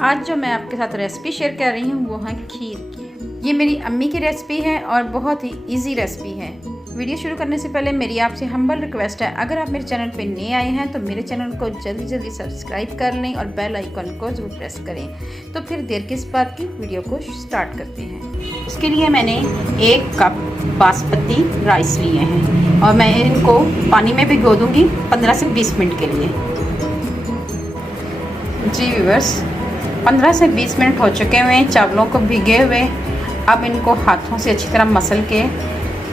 आज जो मैं आपके साथ रेसिपी शेयर कर रही हूँ वो है खीर की। ये मेरी अम्मी की रेसिपी है और बहुत ही इजी रेसिपी है। वीडियो शुरू करने से पहले मेरी आपसे हम्बल रिक्वेस्ट है, अगर आप मेरे चैनल पे नए आए हैं तो मेरे चैनल को जल्दी सब्सक्राइब कर लें और बेल आइकन को ज़रूर प्रेस करें। तो फिर देर किस बात की, वीडियो को स्टार्ट करते हैं। इसके लिए मैंने 1 कप बासमती राइस लिए हैं और मैं इनको पानी में भिगो दूँगी 15 से 20 मिनट के लिए। जी व्यूअर्स, 15 से 20 मिनट हो चुके हुए हैं चावलों को भिगे हुए। अब इनको हाथों से अच्छी तरह मसल के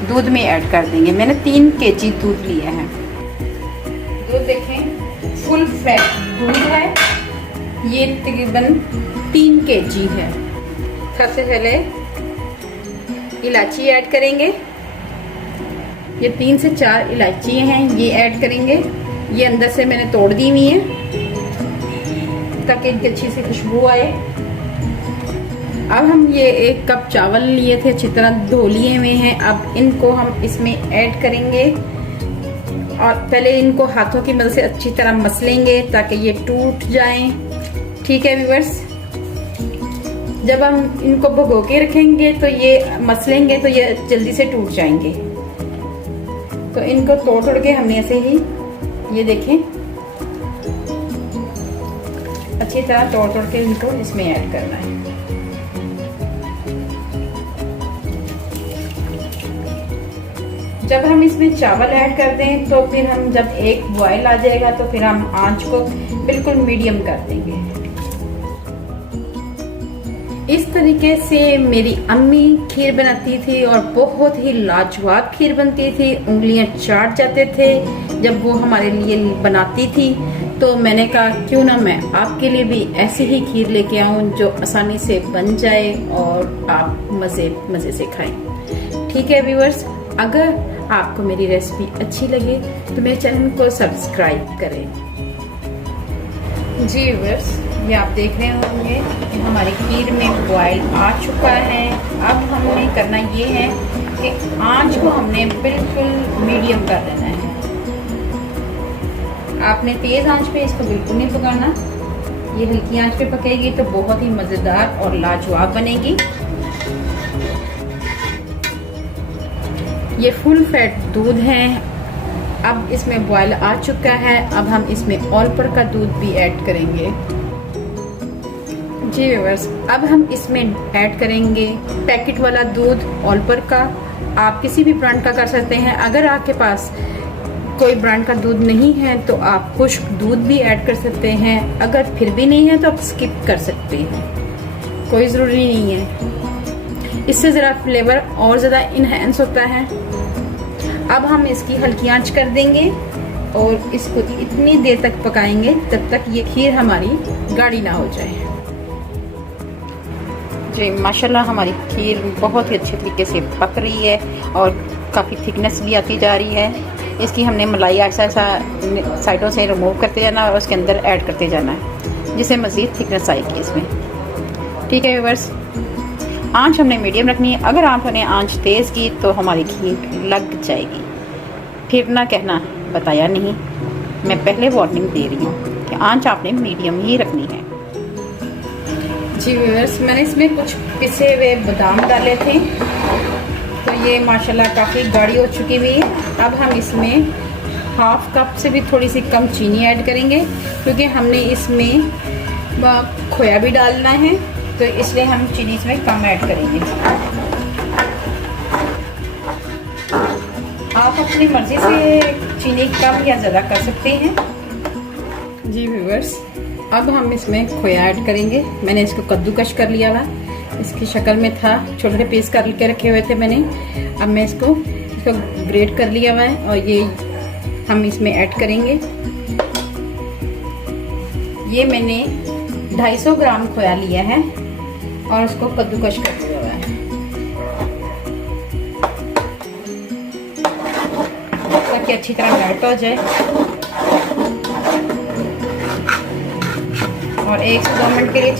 दूध में ऐड कर देंगे। मैंने 3 केजी दूध लिया है। दूध देखें, फुल फैट दूध है। ये तकरीबन 3 केजी है। सबसे पहले इलायची ऐड करेंगे। ये 3 से 4 इलायची हैं, ये ऐड करेंगे। ये अंदर से मैंने तोड़ दी हुई है ताकि इनकी अच्छी सी खुशबू आए। अब हम ये 1 कप चावल लिए थे, अच्छी तरह धो लिए हुए हैं। अब इनको हम इसमें ऐड करेंगे और पहले इनको हाथों की मदद से अच्छी तरह मसलेंगे ताकि ये टूट जाएं। ठीक है व्यूअर्स, जब हम इनको भिगो के रखेंगे तो ये मसलेंगे तो ये जल्दी से टूट जाएंगे। तो इनको तोड़ के हमने ऐसे ही, ये देखें, अच्छी तरह तोड़ के इनको इसमें ऐड करना है। जब हम इसमें चावल ऐड कर दें तो फिर हम जब एक बॉयल आ जाएगा तो फिर हम आंच को बिल्कुल मीडियम कर देंगे। इस तरीके से मेरी अम्मी खीर बनाती थी और बहुत ही लाजवाब खीर बनती थी। उंगलियां चाट जाते थे जब वो हमारे लिए बनाती थी। तो मैंने कहा क्यों ना मैं आपके लिए भी ऐसी ही खीर लेके आऊं जो आसानी से बन जाए और आप मजे से खाएं। ठीक है व्यूअर्स, अगर आपको मेरी रेसिपी अच्छी लगे तो मेरे चैनल को सब्सक्राइब करें। जी व्यूअर्स, ये आप देख रहे होंगे कि हमारी खीर में बॉयल आ चुका है। अब हमने करना ये है कि आंच को हमने बिल्कुल मीडियम कर देना है। आपने तेज आंच पे इसको बिल्कुल नहीं पकाना। ये हल्की आंच पे पकेगी तो बहुत ही मजेदार और लाजवाब बनेगी। ये फुल फैट दूध है। अब इसमें बॉयल आ चुका है। अब हम इसमें ऑल पर का दूध भी ऐड करेंगे। जी व्यूअर्स, अब हम इसमें ऐड करेंगे पैकेट वाला दूध ऑल पर का। आप किसी भी ब्रांड का कर सकते हैं। अगर आपके पास कोई ब्रांड का दूध नहीं है तो आप खुश्क दूध भी ऐड कर सकते हैं। अगर फिर भी नहीं है तो आप स्किप कर सकते हैं, कोई ज़रूरी नहीं है। इससे ज़रा फ्लेवर और ज़्यादा इन्हेंस होता है। अब हम इसकी हल्की आंच कर देंगे और इसको इतनी देर तक पकाएंगे जब तक ये खीर हमारी गाढ़ी ना हो जाए। जी माशाल्लाह, हमारी खीर बहुत ही अच्छे तरीके से पक रही है और काफ़ी थिकनेस भी आती जा रही है। इसकी हमने मलाई ऐसा साइडों से रिमूव करते जाना और उसके अंदर ऐड करते जाना है जिससे मज़ीद थिकनेस आएगी इसमें। ठीक है व्यूअर्स, आंच हमने मीडियम रखनी है। अगर आपने आंच तेज़ की तो हमारी खीर लग जाएगी। फिर ना कहना बताया नहीं, मैं पहले वार्निंग दे रही हूँ कि आंच आपने मीडियम ही रखनी है। जी व्यूअर्स, मैंने इसमें कुछ पिसे हुए बादाम डाले थे तो ये माशाल्लाह काफ़ी गाढ़ी हो चुकी हुई है। अब हम इसमें 1/2 कप से भी थोड़ी सी कम चीनी ऐड करेंगे क्योंकि हमने इसमें खोया भी डालना है, तो इसलिए हम चीनी इसमें कम ऐड करेंगे। आप अपनी मर्जी से चीनी कम या ज़्यादा कर सकते हैं। जी व्यूअर्स, अब हम इसमें खोया ऐड करेंगे। मैंने इसको कद्दूकश कर लिया हुआ, इसकी शक्ल में था, छोटे छोटे पीस करके रखे हुए थे मैंने। अब मैं इसको ग्रेट कर लिया हुआ है और ये हम इसमें ऐड करेंगे। ये मैंने 250 ग्राम खोया लिया है और उसको कद्दूकश कर दिया हुआ है ताकि अच्छी तरह मेल्ट हो जाए। और 1 से 2 मिनट के लिए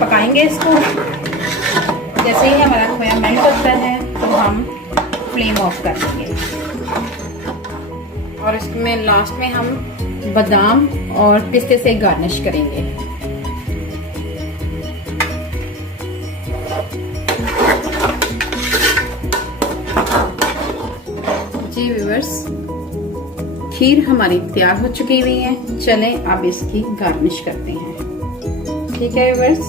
पकाएंगे इसको। जैसे ही हमारा खोया मेल्ट होता है तो हम फ्लेम ऑफ कर देंगे और इसमें लास्ट में हम बादाम और पिस्ते से गार्निश करेंगे। जी व्यूअर्स, खीर हमारी तैयार हो चुकी हुई है। चलें अब इसकी गार्निश करते हैं। ठीक है व्यूअर्स,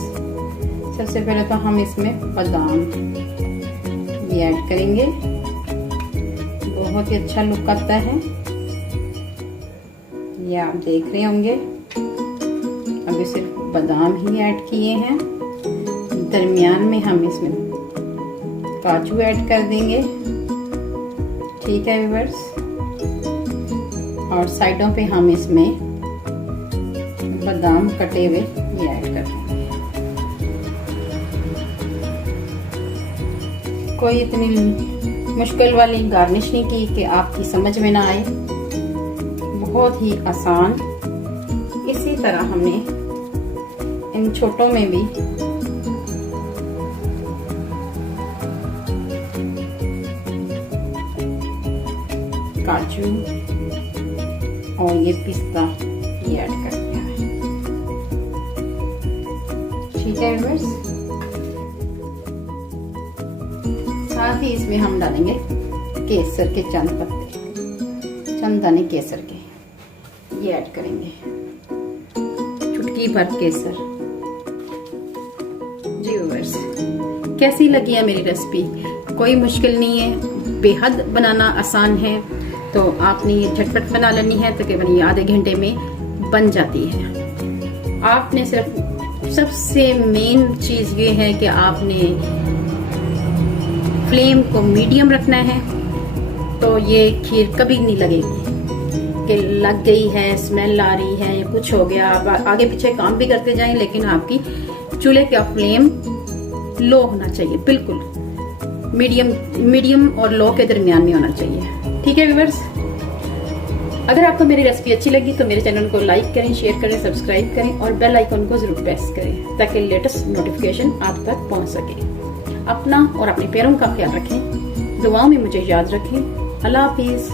सबसे पहले तो हम इसमें बादाम भी ऐड करेंगे, बहुत ही अच्छा लुक आता है, ये आप देख रहे होंगे। अभी सिर्फ बादाम ही ऐड किए हैं, दरमियान में हम इसमें काजू ऐड कर देंगे। ठीक है व्यूअर्स, और साइडों पे हम इसमें बादाम कटे हुए ये ऐड कर देंगे। कोई इतनी मुश्किल वाली गार्निश नहीं की कि आपकी समझ में ना आए, बहुत ही आसान। इसी तरह हमने इन छोटों में भी काजू और ये पिस्ता ये ऐड कर दिया है। ठीक है व्यूअर्स, साथ ही इसमें हम डालेंगे केसर के चंद पत्ते, चंद दाने केसर के ये ऐड करेंगे, चुटकी भर केसर। जी व्यूअर्स, कैसी लगी है मेरी रेसिपी? कोई मुश्किल नहीं है, बेहद बनाना आसान है। तो आपने ये झटपट बना लेनी है, तकरीबन ये आधे घंटे में बन जाती है। आपने सिर्फ सबसे मेन चीज ये है कि आपने फ्लेम को मीडियम रखना है, तो ये खीर कभी नहीं लगेगी कि लग गई है, स्मेल आ रही है, ये कुछ हो गया। आप आगे पीछे काम भी करते जाएं, लेकिन आपकी चूल्हे का फ्लेम लो होना चाहिए, बिल्कुल मीडियम और लो के दरमियान में होना चाहिए। ठीक है व्यूअर्स, अगर आपको मेरी रेसिपी अच्छी लगी तो मेरे चैनल को लाइक करें, शेयर करें, सब्सक्राइब करें और बेल आइकन को जरूर प्रेस करें ताकि लेटेस्ट नोटिफिकेशन आप तक पहुंच सके। अपना और अपने पैरों का ख्याल रखें, दुआओं में मुझे याद रखें। अल्लाह हाफिज।